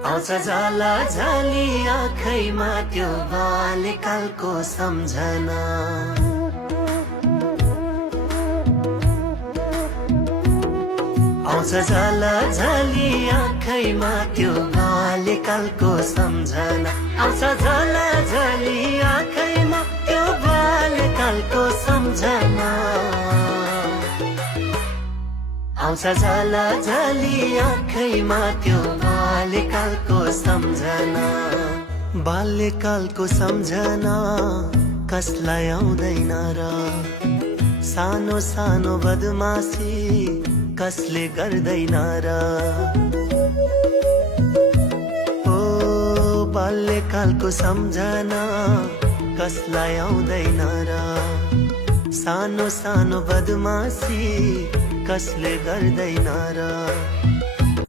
आउँछ जाला झाली आँखैमा त्यो बाल्यकालको सम्झना। आउँछ जाला झाली आँखैमा त्यो बाल्यकालको सम्झना। आउँछ जाला झाली आँखैमा त्यो बाल्यकालको सम्झना। आउँछ जाला झाली आँखैमा त्यो बाल्यकालको सम्झना। बाल्यकालको सम्झना कसलाई आउँदैन र, सानो सानो बदमासी कसले गर्दैन र। ओ बाल्यकालको सम्झना कसलाई आउँदैन र, सानो सानो बदमासी कसले गर्दैन र।